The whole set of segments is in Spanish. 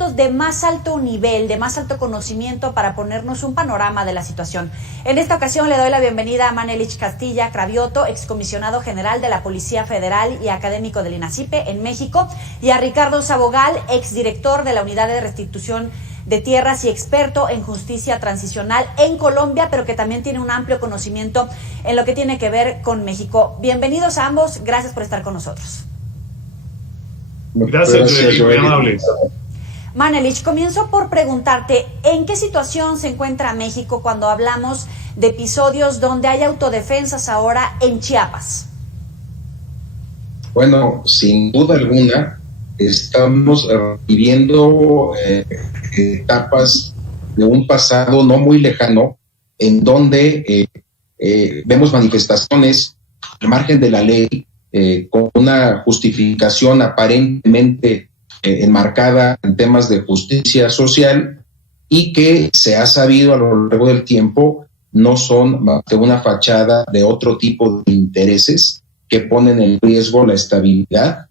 expertos de más alto nivel, de más alto conocimiento para ponernos un panorama de la situación. En esta ocasión le doy la bienvenida a Manelich Castilla Cravioto, excomisionado general de la Policía Federal y académico del INACIPE en México, y a Ricardo Sabogal, exdirector de la Unidad de Restitución de Tierras y experto en justicia transicional en Colombia, pero que también tiene un amplio conocimiento en lo que tiene que ver con México. Bienvenidos a ambos, gracias por estar con nosotros. Gracias, muy amables. Manelich, comienzo por preguntarte, ¿en qué situación se encuentra México cuando hablamos de episodios donde hay autodefensas ahora en Chiapas? Bueno, sin duda alguna, estamos viviendo etapas de un pasado no muy lejano, en donde vemos manifestaciones al margen de la ley, con una justificación aparentemente enmarcada en temas de justicia social, y que se ha sabido a lo largo del tiempo no son más que una fachada de otro tipo de intereses que ponen en riesgo la estabilidad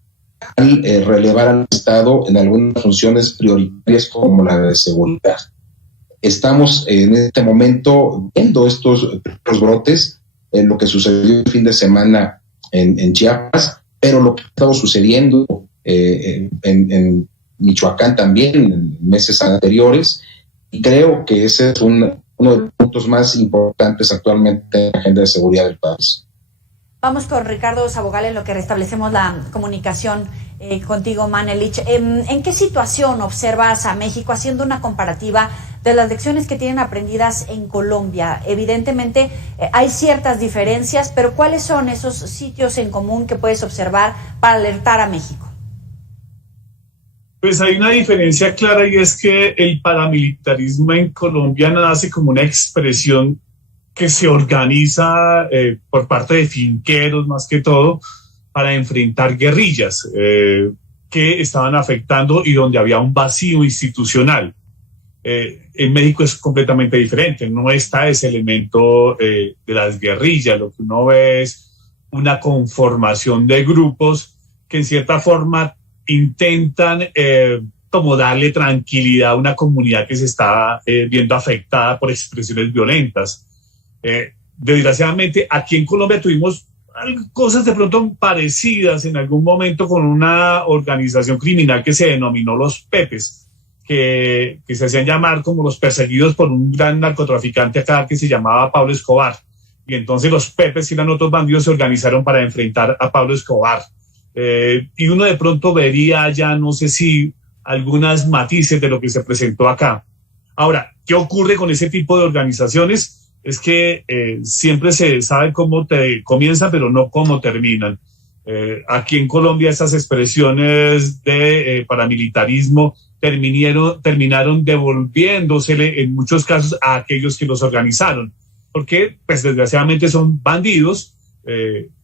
al relevar al Estado en algunas funciones prioritarias como la de seguridad. Estamos en este momento viendo estos brotes, lo que sucedió el fin de semana en Chiapas, pero lo que ha estado sucediendo en Michoacán también en meses anteriores, y creo que ese es uno de los puntos más importantes actualmente en la agenda de seguridad del país. Vamos con Ricardo Sabogal en lo que restablecemos la comunicación contigo, Manelich. ¿En qué situación observas a México haciendo una comparativa de las lecciones que tienen aprendidas en Colombia? Evidentemente hay ciertas diferencias, pero ¿cuáles son esos sitios en común que puedes observar para alertar a México? Pues hay una diferencia clara, y es que el paramilitarismo en Colombia nace como una expresión que se organiza por parte de finqueros más que todo para enfrentar guerrillas que estaban afectando y donde había un vacío institucional. En México es completamente diferente, no está ese elemento de las guerrillas. Lo que uno ve es una conformación de grupos que en cierta forma intentan como darle tranquilidad a una comunidad que se está viendo afectada por expresiones violentas. Desgraciadamente aquí en Colombia tuvimos cosas de pronto parecidas en algún momento con una organización criminal que se denominó los Pepes, que se hacían llamar como los perseguidos por un gran narcotraficante acá que se llamaba Pablo Escobar, y entonces los Pepes y eran otros bandidos se organizaron para enfrentar a Pablo Escobar, y uno de pronto vería ya, no sé si algunas matices de lo que se presentó acá. Ahora, ¿qué ocurre con ese tipo de organizaciones? Es que siempre se sabe cómo comienzan, pero no cómo terminan. Aquí en Colombia esas expresiones de paramilitarismo terminaron devolviéndosele en muchos casos a aquellos que los organizaron, porque pues desgraciadamente son bandidos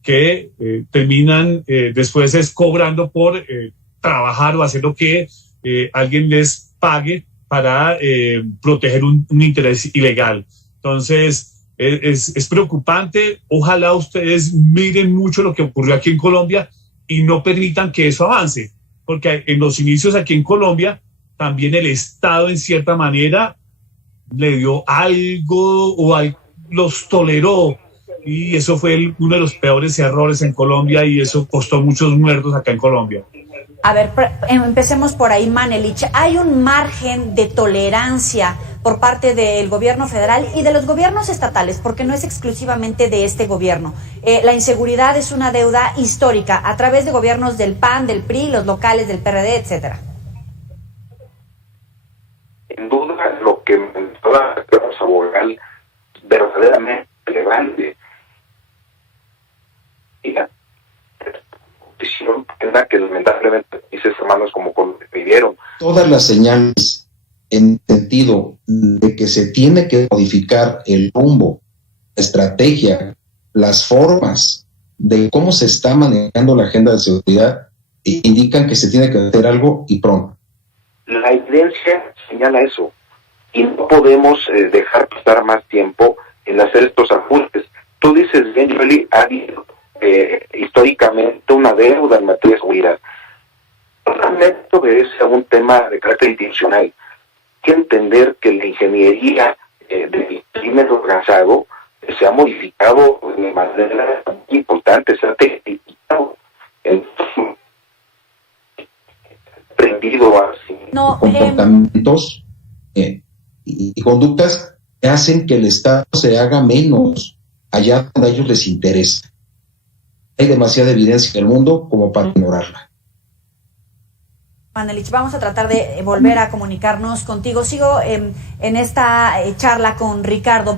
que terminan después cobrando por trabajar o hacer lo que alguien les pague para proteger un interés ilegal. Entonces, es preocupante. Ojalá ustedes miren mucho lo que ocurrió aquí en Colombia y no permitan que eso avance, porque en los inicios aquí en Colombia también el Estado en cierta manera le dio algo o los toleró, y eso fue uno de los peores errores en Colombia, y eso costó muchos muertos acá en Colombia. A ver, empecemos por ahí, Manelich. ¿Hay un margen de tolerancia por parte del gobierno federal y de los gobiernos estatales? Porque no es exclusivamente de este gobierno. La inseguridad es una deuda histórica a través de gobiernos del PAN, del PRI, los locales, del PRD, etcétera. Sin duda, lo que mencionaba Sabogal verdaderamente relevante. Que lamentablemente países hermanos como Colombia vivieron. Todas las señales en sentido de que se tiene que modificar el rumbo, la estrategia, las formas de cómo se está manejando la agenda de seguridad indican que se tiene que hacer algo, y pronto. La evidencia señala eso, y no podemos dejar pasar más tiempo en hacer estos ajustes. Tú dices bien, Joely, ha habido históricamente una deuda en materia de seguridad. Esto debe ser un tema de carácter institucional. Hay que entender que la ingeniería del crimen organizado se ha modificado de manera muy importante, se ha tecnificado, aprendido así. Comportamientos y conductas que hacen que el Estado se haga menos allá donde a ellos les interesa. Hay demasiada evidencia en el mundo como para ignorarla. Manelich, vamos a tratar de volver a comunicarnos contigo. Sigo en esta charla con Ricardo.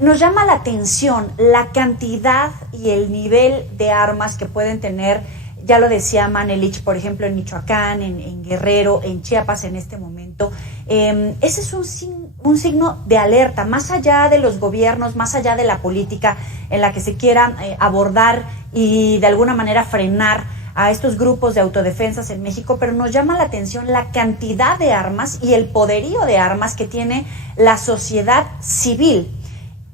Nos llama la atención la cantidad y el nivel de armas que pueden tener, ya lo decía Manelich, por ejemplo, en Michoacán, en Guerrero, en Chiapas en este momento. Ese es un signo de alerta, más allá de los gobiernos, más allá de la política en la que se quiera abordar y de alguna manera frenar a estos grupos de autodefensas en México, pero nos llama la atención la cantidad de armas y el poderío de armas que tiene la sociedad civil.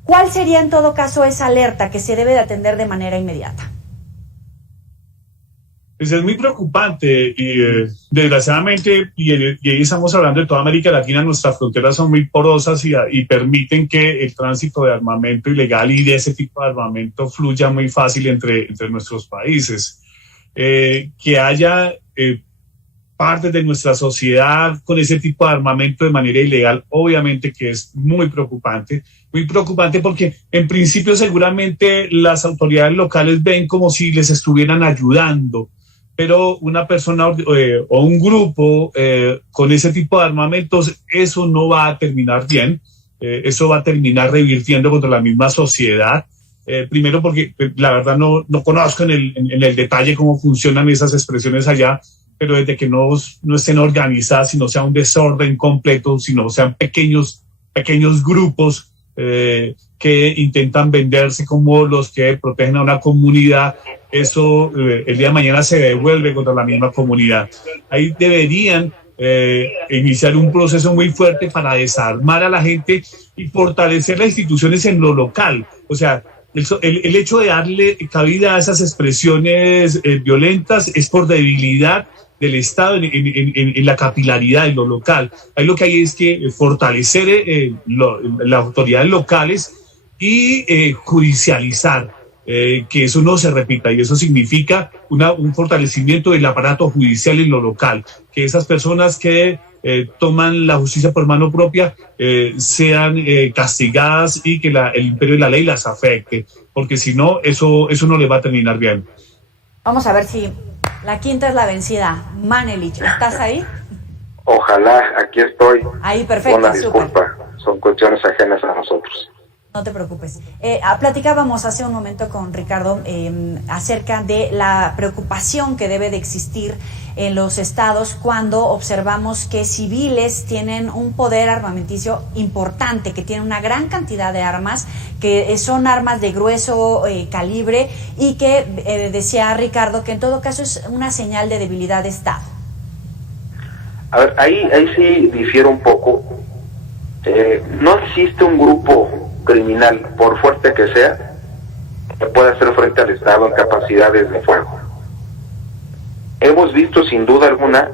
¿Cuál sería en todo caso esa alerta que se debe de atender de manera inmediata? Pues es muy preocupante y desgraciadamente, y ahí estamos hablando de toda América Latina, nuestras fronteras son muy porosas y permiten que el tránsito de armamento ilegal y de ese tipo de armamento fluya muy fácil entre nuestros países. Que haya partes de nuestra sociedad con ese tipo de armamento de manera ilegal, obviamente que es muy preocupante porque en principio seguramente las autoridades locales ven como si les estuvieran ayudando, pero una persona o un grupo con ese tipo de armamentos, eso no va a terminar bien, eso va a terminar revirtiendo contra la misma sociedad. Primero porque la verdad no conozco en el detalle cómo funcionan esas expresiones allá, pero desde que no estén organizadas, si no sea un desorden completo, si no sean pequeños grupos que intentan venderse como los que protegen a una comunidad, eso el día de mañana se devuelve contra la misma comunidad. Ahí deberían iniciar un proceso muy fuerte para desarmar a la gente y fortalecer las instituciones en lo local. O sea, el hecho de darle cabida a esas expresiones violentas es por debilidad del Estado en la capilaridad en lo local. Ahí lo que hay es que fortalecer las autoridades locales y judicializar, que eso no se repita, y eso significa un fortalecimiento del aparato judicial en lo local, que esas personas que toman la justicia por mano propia sean castigadas y que el imperio de la ley las afecte, porque si no, eso no le va a terminar bien. Vamos a ver si la quinta es la vencida. Manelich, ¿estás ahí? Ojalá, aquí estoy. Ahí, perfecto. Una disculpa, son cuestiones ajenas a nosotros. No te preocupes. Platicábamos hace un momento con Ricardo acerca de la preocupación que debe de existir en los estados cuando observamos que civiles tienen un poder armamenticio importante, que tienen una gran cantidad de armas, que son armas de grueso calibre y que decía Ricardo que en todo caso es una señal de debilidad de Estado. A ver, ahí sí difiero un poco. No existe un grupo criminal, por fuerte que sea, que pueda hacer frente al Estado en capacidades de fuego. Hemos visto sin duda alguna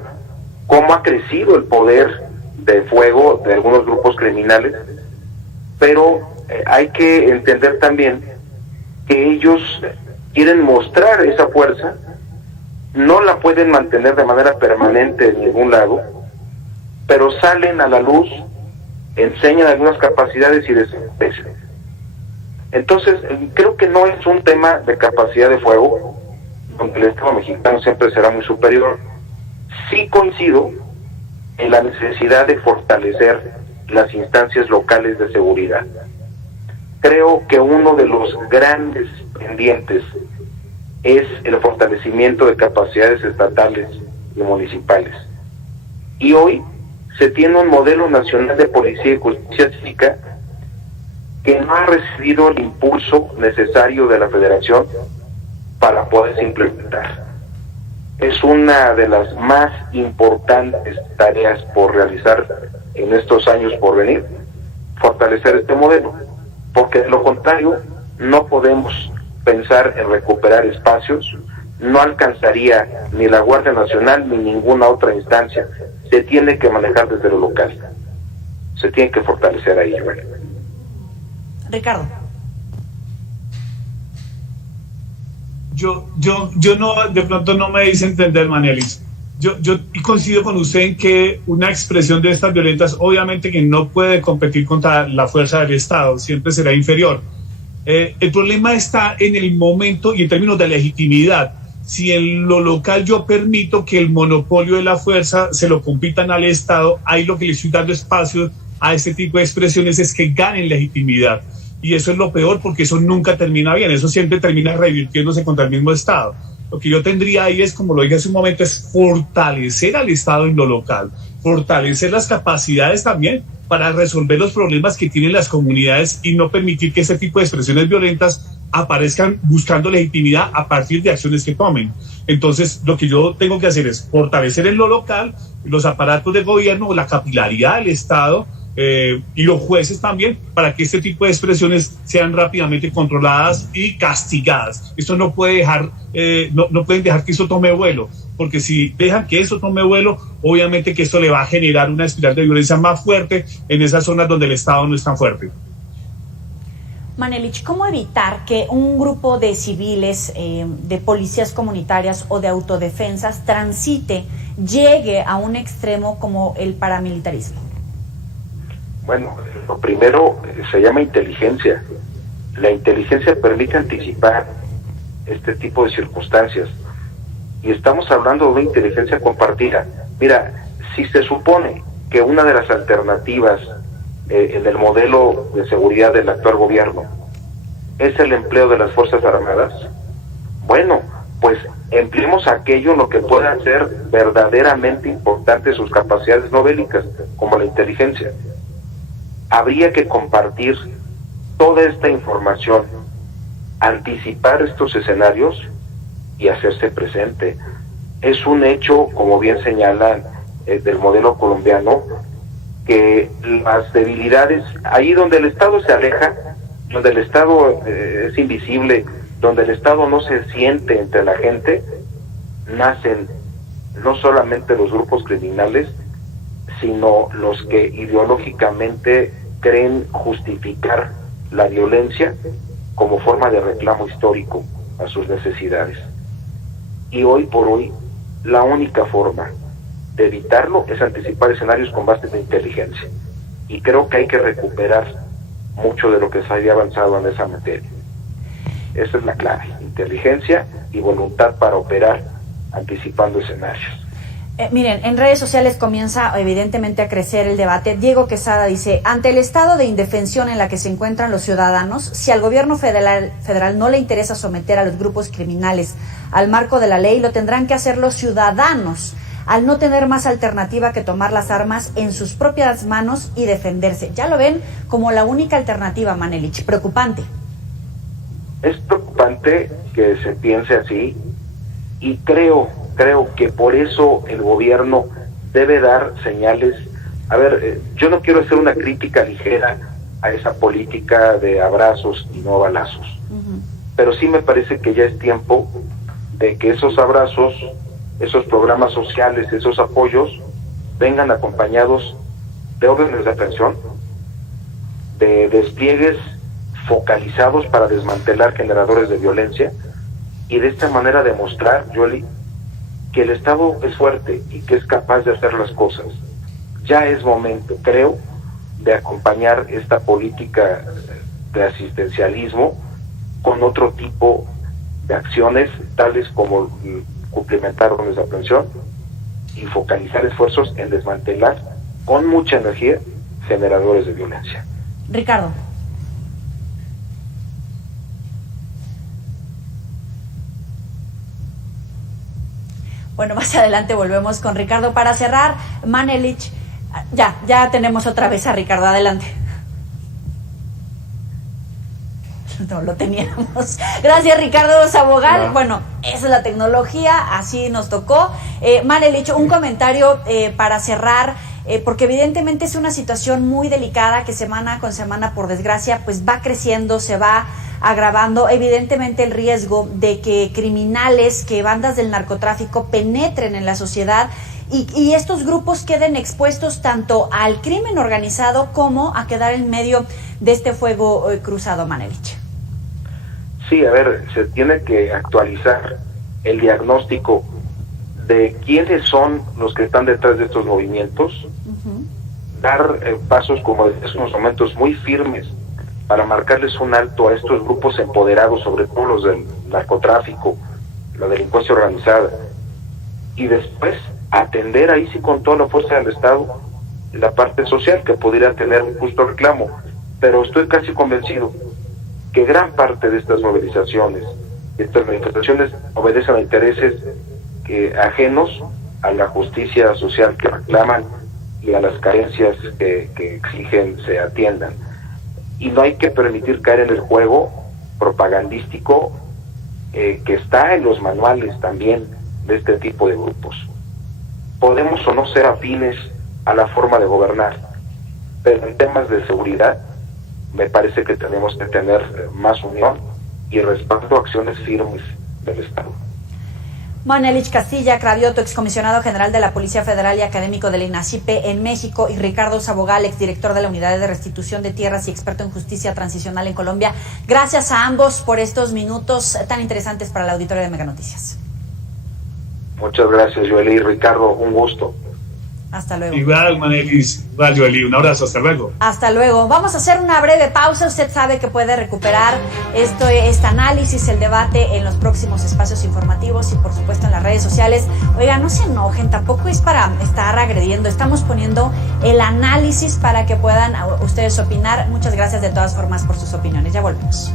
cómo ha crecido el poder de fuego de algunos grupos criminales, pero hay que entender también que ellos quieren mostrar esa fuerza, no la pueden mantener de manera permanente en ningún lado, pero salen a la luz, enseñan algunas capacidades y desaparecen. Entonces, creo que no es un tema de capacidad de fuego, donde el Estado mexicano siempre será muy superior. Sí coincido en la necesidad de fortalecer las instancias locales de seguridad. Creo que uno de los grandes pendientes es el fortalecimiento de capacidades estatales y municipales. Y hoy se tiene un modelo nacional de policía y justicia cívica que no ha recibido el impulso necesario de la Federación para poderse implementar. Es una de las más importantes tareas por realizar en estos años por venir, fortalecer este modelo, porque de lo contrario no podemos pensar en recuperar espacios no alcanzaría ni la Guardia Nacional ni ninguna otra instancia. Se tiene que manejar desde lo local, se tiene que fortalecer ahí. Bueno. Ricardo. Yo no, de pronto no me hice entender, Manelis. Yo coincido con usted en que una expresión de estas violentas, obviamente que no puede competir contra la fuerza del Estado, siempre será inferior. El problema está en el momento y en términos de legitimidad. Si en lo local yo permito que el monopolio de la fuerza se lo compitan al Estado, ahí lo que le estoy dando espacio a este tipo de expresiones es que ganen legitimidad. Y eso es lo peor, porque eso nunca termina bien, eso siempre termina revirtiéndose contra el mismo Estado. Lo que yo tendría ahí es, como lo dije hace un momento, es fortalecer al Estado en lo local, fortalecer las capacidades también para resolver los problemas que tienen las comunidades y no permitir que ese tipo de expresiones violentas aparezcan buscando legitimidad a partir de acciones que tomen. Entonces, lo que yo tengo que hacer es fortalecer en lo local los aparatos de gobierno, la capilaridad del Estado, y los jueces también, para que este tipo de expresiones sean rápidamente controladas y castigadas. Esto no puede dejar, no pueden dejar que eso tome vuelo, porque si dejan que eso tome vuelo, obviamente que esto le va a generar una espiral de violencia más fuerte en esas zonas donde el Estado no es tan fuerte. Manelich, ¿cómo evitar que un grupo de civiles, de policías comunitarias o de autodefensas llegue a un extremo como el paramilitarismo? Bueno, lo primero se llama inteligencia. La inteligencia permite anticipar este tipo de circunstancias. Y estamos hablando de una inteligencia compartida. Mira, si se supone que una de las alternativas en el modelo de seguridad del actual gobierno es el empleo de las Fuerzas Armadas, bueno, pues empleemos aquello en lo que pueda hacer verdaderamente importante sus capacidades no bélicas, como la inteligencia. Habría que compartir toda esta información, anticipar estos escenarios y hacerse presente. Es un hecho, como bien señalan del modelo colombiano, que las debilidades, ahí donde el Estado se aleja, donde el Estado es invisible, donde el Estado no se siente entre la gente, nacen no solamente los grupos criminales, sino los que ideológicamente creen justificar la violencia como forma de reclamo histórico a sus necesidades. Y hoy por hoy, la única forma de evitarlo es anticipar escenarios con base de inteligencia. Y creo que hay que recuperar mucho de lo que se había avanzado en esa materia. Esa es la clave: inteligencia y voluntad para operar anticipando escenarios. Miren, en redes sociales comienza evidentemente a crecer el debate. Diego Quesada dice: ante el estado de indefensión en la que se encuentran los ciudadanos, si al gobierno federal no le interesa someter a los grupos criminales al marco de la ley, lo tendrán que hacer los ciudadanos, al no tener más alternativa que tomar las armas en sus propias manos y defenderse. Ya lo ven como la única alternativa, Manelich. Preocupante. Es preocupante que se piense así, y creo que por eso el gobierno debe dar señales. A ver, yo no quiero hacer una crítica ligera a esa política de abrazos y no balazos, pero sí me parece que ya es tiempo de que esos abrazos, esos programas sociales, esos apoyos vengan acompañados de órdenes de aprehensión, de despliegues focalizados para desmantelar generadores de violencia, y de esta manera demostrar, Yoli, que el Estado es fuerte y que es capaz de hacer las cosas. Ya es momento, creo, de acompañar esta política de asistencialismo con otro tipo de acciones, tales como cumplimentar órdenes de aprehensión y focalizar esfuerzos en desmantelar con mucha energía generadores de violencia. Ricardo. Bueno, más adelante volvemos con Ricardo. Para cerrar, Manelich, ya tenemos otra vez a Ricardo. Adelante. No lo teníamos. Gracias, Ricardo Sabogal. No. Bueno, esa es la tecnología, así nos tocó. Manelich, un comentario para cerrar. porque evidentemente es una situación muy delicada que semana con semana, por desgracia, pues va creciendo, se va agravando evidentemente el riesgo de que criminales, que bandas del narcotráfico penetren en la sociedad y estos grupos queden expuestos tanto al crimen organizado como a quedar en medio de este fuego cruzado, Manelich. Sí, a ver, se tiene que actualizar el diagnóstico de quiénes son los que están detrás de estos movimientos, dar pasos, como en unos momentos, muy firmes para marcarles un alto a estos grupos empoderados, sobre todo los del narcotráfico, la delincuencia organizada, y después atender ahí sí con toda la fuerza del Estado la parte social que pudiera tener un justo reclamo. Pero estoy casi convencido que gran parte de estas movilizaciones, estas manifestaciones, obedecen a intereses ajenos a la justicia social que reclaman y a las carencias que exigen se atiendan. Y no hay que permitir caer en el juego propagandístico que está en los manuales también de este tipo de grupos. Podemos o no ser afines a la forma de gobernar, pero en temas de seguridad me parece que tenemos que tener más unión y respaldo a acciones firmes del Estado. Manelich Castilla Cravioto, excomisionado general de la Policía Federal y académico del INACIPE en México, y Ricardo Sabogal, exdirector de la Unidad de Restitución de Tierras y experto en justicia transicional en Colombia. Gracias a ambos por estos minutos tan interesantes para el auditorio de Mega Noticias. Muchas gracias, Joely y Ricardo, un gusto. Hasta luego. Igual, Manelich, igual, Joely, un abrazo, hasta luego. Hasta luego. Vamos a hacer una breve pausa. Usted sabe que puede recuperar este análisis, el debate en los próximos espacios informativos y por supuesto en las redes sociales. Oiga, no se enojen, tampoco es para estar agrediendo. Estamos poniendo el análisis para que puedan ustedes opinar. Muchas gracias de todas formas por sus opiniones. Ya volvemos.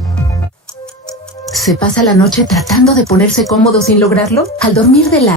¿Se pasa la noche tratando de ponerse cómodo sin lograrlo? Al dormir de la